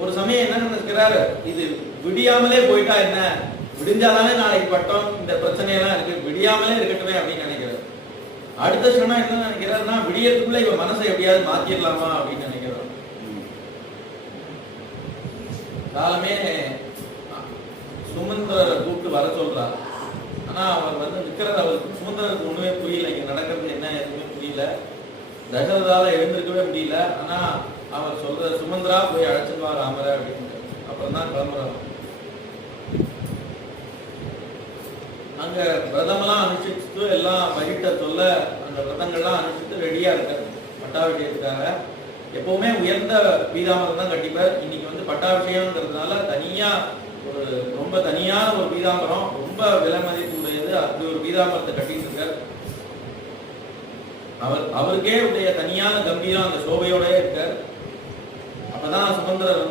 ஒரு சமயம் என்ன நினைக்கிறாரு, இது விடியாமலே போயிட்டா என்ன, விடிஞ்சாதானே நாளைக்கு பட்டம், இந்த பிரச்சனையெல்லாம் இருக்கு, விடியாமலே இருக்கட்டுமே அப்படின்னு நினைக்கிறாரு. அடுத்த க்ஷணம் என்ன நினைக்கிறாருன்னா, விடியறதுக்குள்ள இவன் மனசை எப்படியாவது மாத்திரலாமா அப்படின்னு நினைக்கிறார். காலமே சுமந்திரரை கூப்பிட்டு வர சொல்றாரு. ஆனா அவர் வந்து நிக்கிறது, அவருக்கு சுமந்திரருக்கு ஒண்ணுமே புரியல, இங்க நடக்கிறது என்ன எதுவுமே புரியல. தசரதால எழுந்திருக்கவே முடியல. ஆனா அவர் சொல்ற, சுமந்திரா போய் அழைச்சிட்டு வா ராமரை அப்படின்னு. அப்புறம் தான் கிளம்புறாங்க. அங்க விரதமெல்லாம் அனுஷ்டிச்சுட்டு எல்லாம் வகிட்ட சொல்ல அந்த விரதங்கள்லாம் அனுஷ்டித்து ரெடியா இருக்காரு பட்டாபிஷேகத்துக்காக. எப்பவுமே உயர்ந்த பீதாம்பரம் தான் கட்டிப்பார். இன்னைக்கு வந்து பட்டாபிஷேகம்ங்கிறதுனால தனியா ஒரு ரொம்ப தனியான ஒரு பீதாம்பரம், ரொம்ப விலை மதிப்பு உடையது. அப்படி ஒரு பீதாம்பரத்தை கட்டிட்டு இருக்கார். அவருக்கே உடைய தனியான கம்பீரம் அந்த சோபையோட இருக்கார். அப்பதான் சுமந்திரர்